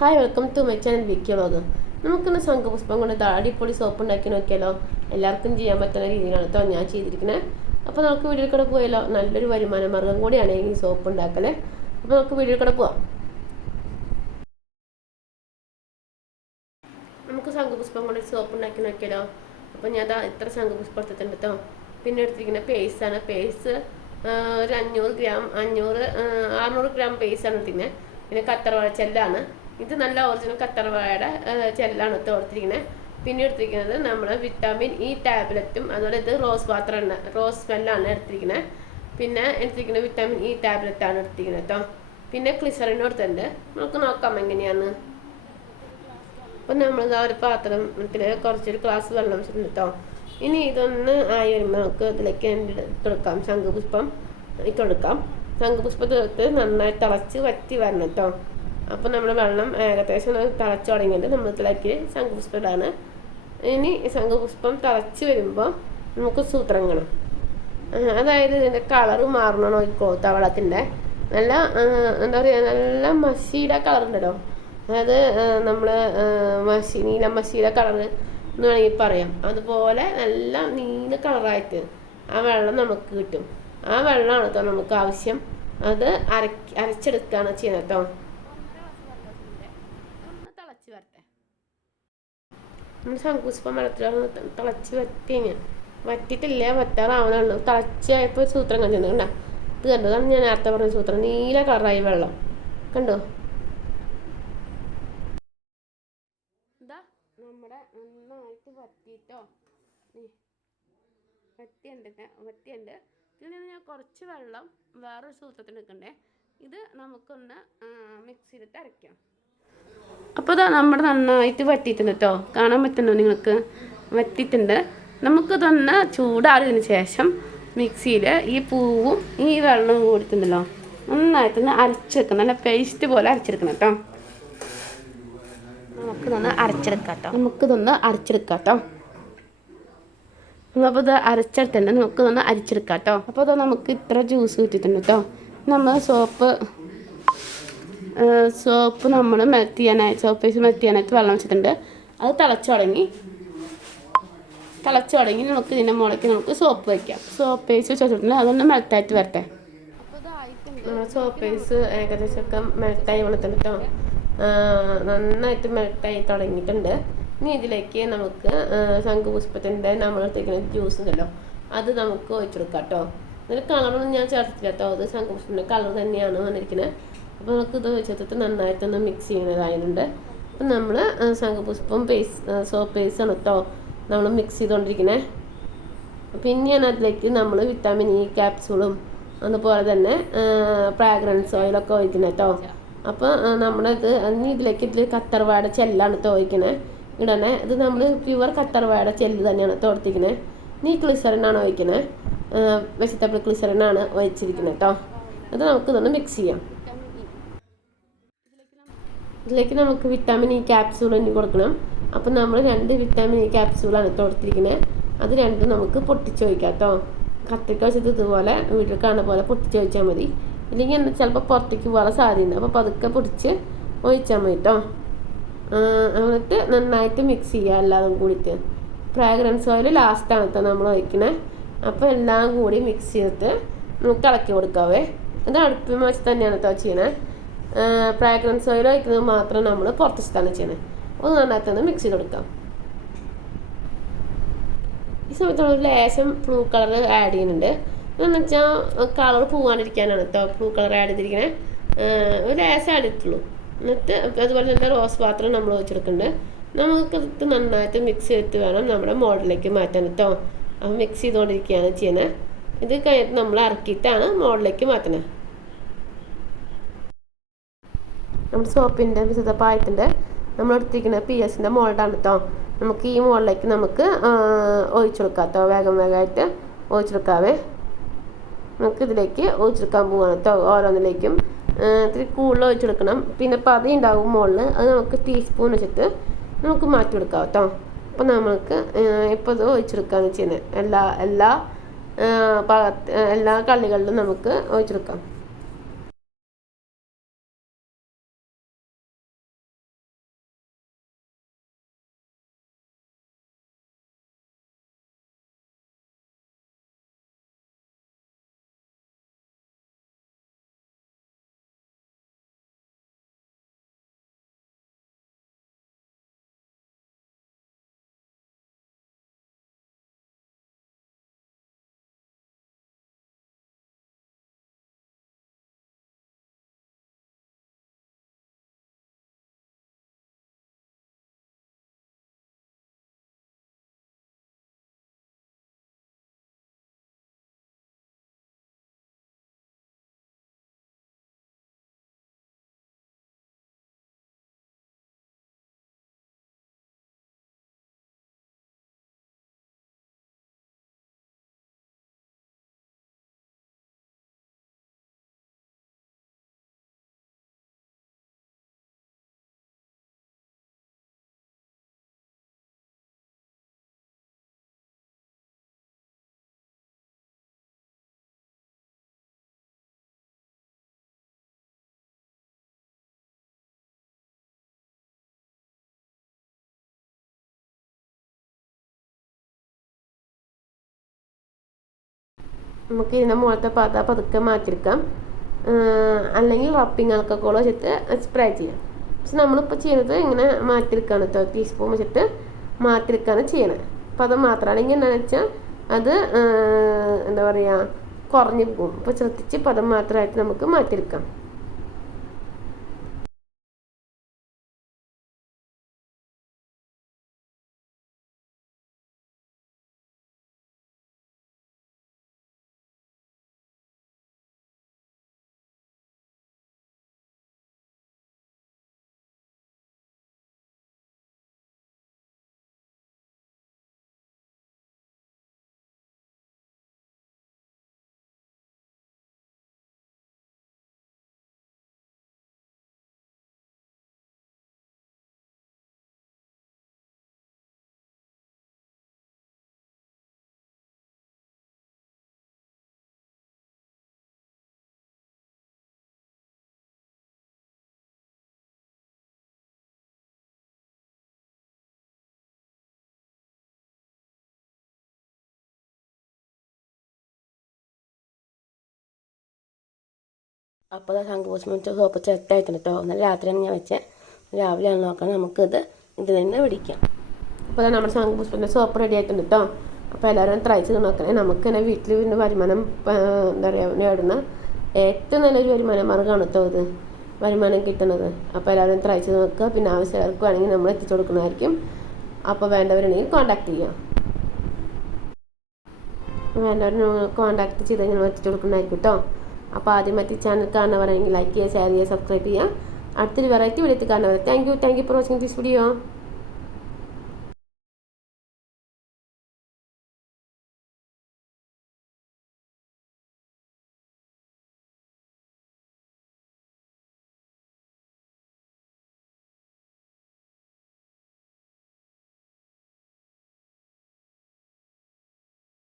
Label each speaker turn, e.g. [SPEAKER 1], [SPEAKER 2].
[SPEAKER 1] Hi welcome to my channel Vicky vlog നമുക്കിന്ന് ശംഖുപുഷ്പം കൊണ്ട് അടിപൊളി സോപ്പ് ഉണ്ടാക്കി നോക്കിയാലോ? എല്ലാവർക്കും ചെയ്യാൻ പറ്റുന്ന രീതിയിലാണ് കേട്ടോ ഞാൻ ചെയ്തിരിക്കുന്നത് അപ്പോൾ നമുക്ക് വീഡിയോ കൂടെ പോയാലോ? നല്ലൊരു വരുമാന മാർഗം കൂടിയാണ് ഈ സോപ്പ് ഉണ്ടാക്കൽ അപ്പോൾ നമുക്ക് വീഡിയോ കൂടെ പോവാം. നമുക്ക് ശംഖുപുഷ്പം കൊണ്ട് സോപ്പ് ഉണ്ടാക്കി നോക്കിയാലോ? അപ്പോൾ ഞാൻ അതാ ഇത്ര ശംഖുപുഷ്പം എടുത്തിട്ടുണ്ട് കേട്ടോ. പിന്നെ എടുത്തിരിക്കുന്ന പേസ്റ്റാണ് പേസ്റ്റ് ഒരു അഞ്ഞൂറ് ഗ്രാം അഞ്ഞൂറ് അറുന്നൂറ് ഗ്രാം പേസ്റ്റാണ് എടുത്തിരിക്കുന്നത്. പിന്നെ കത്തറവാഴ ചെല്ലാണ്. ഇത് നല്ല ഒറിജിനൽ കത്തറവാഴയുടെ ചെല്ലാണ് തോർത്തിരിക്കുന്നത് പിന്നെ എടുത്തിരിക്കുന്നത് നമ്മൾ വിറ്റാമിൻ ഇ ടാബ്ലറ്റും അതുപോലെ ഇത് റോസ് വാട്ടറാണ് റോസ് സ്മെല്ലാണ് എടുത്തിരിക്കുന്നത് പിന്നെ എടുത്തിരിക്കുന്നത് വിറ്റാമിൻ ഇ ടാബ്ലറ്റ് ആണ് എടുത്തിരിക്കുന്നത് കേട്ടോ പിന്നെ ക്ലിസറിൻ കൊടുത്തിട്ടുണ്ട്. നമുക്ക് നോക്കാം എങ്ങനെയാണ്. അപ്പം നമ്മൾ ആ ഒരു പാത്രത്തിൽ കുറച്ചൊരു ഗ്ലാസ് വെള്ളം വെച്ചിട്ടുണ്ട് കേട്ടോ ഇനി ഇതൊന്ന് ആയി വരുമ്പോൾ നമുക്ക് ഇതിലേക്ക് ഇട്ടെടുക്കാം? ശംഖുപുഷ്പം ഇട്ടെടുക്കാം ശംഖുപുഷ്പം തീർത്ത് നന്നായി തിളച്ച് വറ്റി വരണം കേട്ടോ അപ്പോൾ നമ്മൾ വെള്ളം ഏകദേശം തിളച്ച് തുടങ്ങിയിട്ട് നമ്മൾ ഇതിലേക്ക് ശംഖുപുഷ്പം ഇടാണ് ഇനി ശംഖുപുഷ്പം തിളച്ച് വരുമ്പോൾ നമുക്ക് സൂത്രങ്ങണം അതായത് ഇതിന്റെ കളർ മാറണം ഈ തവളത്തിന്റെ നല്ല എന്താ പറയുക നല്ല മഷിയുടെ കളർ ഉണ്ടല്ലോ അതായത് നമ്മൾ മഷി നീല മഷിയുടെ കളറ് എന്ന് വേണമെങ്കിൽ പറയാം. അതുപോലെ നല്ല നീല കളറായിട്ട് ആ വെള്ളം നമുക്ക് കിട്ടും. ആ വെള്ളമാണ് കേട്ടോ നമുക്ക് ആവശ്യം. അത് അരക്ക് അരച്ചെടുക്കുകയാണ് ചെയ്യുന്നത് കേട്ടോ തിളച്ച് വരട്ടെ നമ്മൾ ശംഖുപുഷ്പം വെള്ളത്തിലാണ് തിളച്ച് വറ്റി കഴിഞ്ഞാൽ വറ്റിട്ടില്ല? വറ്റാറാവണുള്ളൂ. തിളച്ചായപ്പോൾ സൂത്രം കണ്ടു കണ്ട? ഇത് കണ്ടതാണ് ഞാൻ നേരത്തെ പറഞ്ഞ സൂത്രം. നീല കളറായി വെള്ളം. കണ്ടോ? എന്താ നമ്മുടെ നന്നായിട്ട് വറ്റിട്ടോ? വറ്റിയുണ്ട് വറ്റിയുണ്ട്. ഇതിൽ നിന്ന് ഞാൻ കുറച്ച് വെള്ളം വേറൊരു സൂത്രത്തിന് എടുക്കണ്ടേ ഇത് നമുക്കൊന്ന് മിക്സിയിലിട്ട് അരയ്ക്കാം. അപ്പോൾ ഇതാ നമ്മുടെ നന്നായിട്ട് വറ്റിയിട്ടുണ്ട് കേട്ടോ കാണാൻ പറ്റുന്നുണ്ടോ നിങ്ങൾക്ക്? വറ്റിയിട്ടുണ്ട്. നമുക്ക് തന്നെ ചൂടാറിയതിന് ശേഷം മിക്സിയിൽ ഈ പൂവും ഈ വെള്ളവും കൂടിയിട്ടുണ്ടല്ലോ നന്നായിട്ടൊന്ന് അരച്ചെടുക്കണം. നല്ല പേസ്റ്റ് പോലെ അരച്ചെടുക്കണം കേട്ടോ നമുക്കിതൊന്ന് അരച്ചെടുക്കാം കേട്ടോ നമുക്കിതൊന്ന് അരച്ചെടുക്കാം കേട്ടോ അപ്പോൾ ഇത് അരച്ചെടുത്തിട്ടുണ്ട്. നമുക്കിതൊന്ന് അരിച്ചെടുക്കാം കേട്ടോ അപ്പോൾ ഇത് നമുക്ക് ഇത്ര ജ്യൂസ് കിട്ടിയിട്ടുണ്ട് കേട്ടോ നമ്മൾ സോപ്പ് സോപ്പ് നമ്മൾ മെൽറ്റ് ചെയ്യാനായി സോപ്പ് പീസ് മെൽറ്റ് ചെയ്യാനായിട്ട് വെള്ളം വെച്ചിട്ടുണ്ട്. അത് തിളച്ച് തുടങ്ങി. തിളച്ച് തുടങ്ങി നമുക്ക് ഇതിന്റെ മുളയ്ക്ക് നമുക്ക് സോപ്പ് വയ്ക്കാം സോപ്പ് പേസ് വെച്ചിട്ടുണ്ട്. അതൊന്ന് മെൽറ്റായിട്ട് വരട്ടെ. സോപ്പ് പേസ് ഏകദേശമൊക്കെ മെൽറ്റായി വെളുത്തുണ്ട് കേട്ടോ നന്നായിട്ട് മെൽറ്റായി തുടങ്ങിയിട്ടുണ്ട്. ഇനി ഇതിലേക്ക് നമുക്ക് ശംഖുപുഷ്പത്തിന്റെ നമ്മൾ എടുത്തിരിക്കുന്ന ജ്യൂസ് ഉണ്ടല്ലോ അത് നമുക്ക് ഒഴിച്ചെടുക്കാം കേട്ടോ ഇതിന് കളറൊന്നും ഞാൻ ചേർത്തില്ല കേട്ടോ അത് ശംഖുപുഷ്പത്തിന്റെ കളർ തന്നെയാണ് വന്നിരിക്കുന്നത് അപ്പോൾ നമുക്ക് ഇത് വെച്ചിട്ട് നന്നായിട്ടൊന്ന് മിക്സ് ചെയ്യുന്നതായതുണ്ട് അപ്പം നമ്മൾ ശംഖുപുഷ്പം പേസ് സോപ്പ് പേസ്റ്റാണ് കേട്ടോ നമ്മൾ മിക്സ് ചെയ്തുകൊണ്ടിരിക്കുന്നത് പിന്നെയാണ് അതിലേക്ക് നമ്മൾ വിറ്റാമിൻ ഇ ക്യാപ്സൂളും അതുപോലെ തന്നെ ഫ്രാഗ്രൻസ് ഓയിലൊക്കെ ഒഴിക്കുന്നത് കേട്ടോ അപ്പോൾ നമ്മളിത് ഇനി ഇതിലേക്ക് ഇതിൽ കത്തർവാട ചെല്ലാണ് തോയിക്കണേ ഇടണേ ഇത് നമ്മൾ പ്യുവർ കത്തർവാട ചെല്ല് തന്നെയാണ് തോർത്തിക്കണേ നീ ക്ലിസറിനാണ് ഒഴിക്കണേ. വെജിറ്റബിൾ ക്ലിസറിനാണ് ഒഴിച്ചിരിക്കുന്നത് കേട്ടോ അത് നമുക്കിതൊന്ന് മിക്സ് ചെയ്യാം. ഇതിലേക്ക് നമുക്ക് വിറ്റാമിൻ ഇ ക്യാപ്സൂൾ തന്നെ കൊടുക്കണം. അപ്പം നമ്മൾ രണ്ട് വിറ്റാമിൻ ഇ ക്യാപ്സൂളാണ് കൊടുത്തിരിക്കുന്നത് അത് രണ്ടും നമുക്ക് പൊട്ടിച്ച് വയ്ക്കാം കേട്ടോ കത്തിക്ക വെച്ചിട്ട് ഇതുപോലെ വീട്ടിൽ കാണുന്ന പോലെ പൊട്ടിച്ച് ഒഴിച്ചാൽ മതി. ഇല്ലെങ്കിൽ എന്താ ചിലപ്പോൾ പുറത്തേക്ക് പോകാൻ സാധ്യതയുണ്ട്. അപ്പോൾ പതുക്കെ പൊടിച്ച് ഒഴിച്ചാൽ മതി കേട്ടോ എന്നിട്ട് നന്നായിട്ട് മിക്സ് ചെയ്യുക എല്ലാതും കൂടിയിട്ട്. ഫ്രാഗ്രൻസ് ഓയിൽ ലാസ്റ്റാണ് കേട്ടോ നമ്മൾ ഒഴിക്കണേ. അപ്പോൾ എല്ലാം കൂടി മിക്സ് ചെയ്തിട്ട് നമുക്ക് ഇളക്കി കൊടുക്കാവേ. അത് അടുപ്പം വെച്ച് തന്നെയാണ് കേട്ടോ ചെയ്യണേ. ഫ്രാഗ്രൻസ് ഓയിൽ ഒഴിക്കുന്നത് മാത്രം നമ്മൾ പുറത്ത് ചെയ്യുന്നത് ഒന്ന് നന്നായിട്ടൊന്ന് മിക്സ് ചെയ്ത് കൊടുക്കാം ഈ സമയത്ത് നമ്മൾ ലേശം ബ്ലൂ കളർ ആഡ് ചെയ്യുന്നുണ്ട്. എന്ന് വെച്ചാൽ കളർ പോവാണ്ടിരിക്കാനാണ് കേട്ടോ ബ്ലൂ കളർ ആഡ് ചെയ്തിരിക്കുന്നത് ഒരു ലേശം ആഡ് ചെയ്തിട്ടുള്ളൂ എന്നിട്ട് അതുപോലെ തന്നെ റോസ് പാത്രം നമ്മൾ വെച്ചെടുക്കുന്നുണ്ട് നമുക്കത് നന്നായിട്ട് മിക്സ് ചെയ്തിട്ട് വേണം നമ്മുടെ മോഡലിലേക്ക് മാറ്റാൻ കേട്ടോ അപ്പോൾ മിക്സ് ചെയ്തുകൊണ്ടിരിക്കുകയാണ് ചെയ്യുന്നത് ഇത് കഴിഞ്ഞിട്ട് നമ്മൾ ഇറക്കിയിട്ടാണ് മോഡലിലേക്ക് മാറ്റുന്നത് നമ്മുടെ സോപ്പിന്റെ വിശുദ്ധപ്പായത്തിന്റെ നമ്മൾ എടുത്തിരിക്കുന്ന പി എസിന്റെ മോൾഡാണ് കേട്ടോ നമുക്ക് ഈ മോളിലേക്ക് നമുക്ക് ഒഴിച്ചെടുക്കാം കേട്ടോ വേഗം വേഗമായിട്ട് ഒഴിച്ചെടുക്കാവേ നമുക്ക് ഇതിലേക്ക് ഒഴിച്ചെടുക്കാൻ പോവാണ് കേട്ടോ ഓരോന്നിലേക്കും ഇത്തിരി കൂടുതൽ ഒഴിച്ചെടുക്കണം പിന്നെ പതി ഉണ്ടാവും മുകളിൽ അത് നമുക്ക് ടീസ്പൂൺ വെച്ചിട്ട് നമുക്ക് മാറ്റി കൊടുക്കാം കേട്ടോ അപ്പോൾ നമുക്ക് ഇപ്പോൾ ഇത് ഒഴിച്ചെടുക്കാന്ന് ചെയ്യുന്നത് എല്ലാ എല്ലാ എല്ലാ കള്ളികളിലും നമുക്ക് ഒഴിച്ചെടുക്കാം നമുക്ക് ഇതിന്റെ മുകളത്തെ പാത പതുക്കെ മാറ്റിയെടുക്കാം. അല്ലെങ്കിൽ റബ്ബിങ് ആൽക്കഹോൾ വെച്ചിട്ട് സ്പ്രേ ചെയ്യാം. പക്ഷെ നമ്മളിപ്പോൾ ചെയ്യുന്നത് ഇങ്ങനെ മാറ്റിയെടുക്കുകയാണ് കേട്ടോ. ടീസ്പൂൺ വെച്ചിട്ട് മാറ്റിയെടുക്കുകയാണ് ചെയ്യണത് അപ്പോൾ അത് മാത്രമാണ്. ഇനി എന്താണെന്ന് വെച്ചാൽ അത് എന്താ പറയുക കുറഞ്ഞു പോകും. അപ്പോൾ ശ്രദ്ധിച്ച് പദം മാത്രമായിട്ട് നമുക്ക് മാറ്റിയെടുക്കാം. അപ്പോൾ അത് സങ്കോചം സോപ്പ് സെറ്റായിട്ടുണ്ട് കേട്ടോ എന്നാൽ രാത്രിയാണ് ഞാൻ വെച്ചത് രാവിലെയാണ് നോക്കണം. നമുക്കിത് ഇതിൽ നിന്ന് പിടിക്കാം. അപ്പോൾ അതാണ് നമ്മുടെ ശംഖുപുഷ്പന്റെ സോപ്പ് റെഡി ആയിട്ടുണ്ട് കേട്ടോ അപ്പോൾ എല്ലാവരും ട്രൈ ചെയ്ത് നോക്കണേ. നമുക്ക് തന്നെ വീട്ടിൽ പിന്നെ വരുമാനം എന്താ പറയുക നേടുന്ന ഏറ്റവും നല്ലൊരു വരുമാന മാർഗമാണ് കേട്ടോ ഇത്. വരുമാനം കിട്ടുന്നത്. അപ്പോൾ എല്ലാവരും ട്രൈ ചെയ്ത് നോക്കുക. പിന്നെ ആവശ്യക്കാർക്ക് വേണമെങ്കിൽ നമ്മൾ എത്തിച്ചു കൊടുക്കുന്നതായിരിക്കും. അപ്പോൾ വേണ്ടവരുണ്ടെങ്കിൽ കോൺടാക്ട് ചെയ്യാം. വേണ്ടവർ കോൺടാക്ട് ചെയ്ത് കഴിഞ്ഞാൽ എത്തിച്ചു കൊടുക്കുന്നതായിരിക്കും കേട്ടോ അപ്പോൾ ആദ്യമായിട്ട് ചാനൽ കാണുന്നവരാണെങ്കിൽ ലൈക്ക് ചെയ്യുക ഷെയർ ചെയ്യുക സബ്സ്ക്രൈബ് ചെയ്യുക അടുത്തൊരു വെറൈറ്റി വീഡിയോ കാണുന്നവരെ thank you thank you for watching this video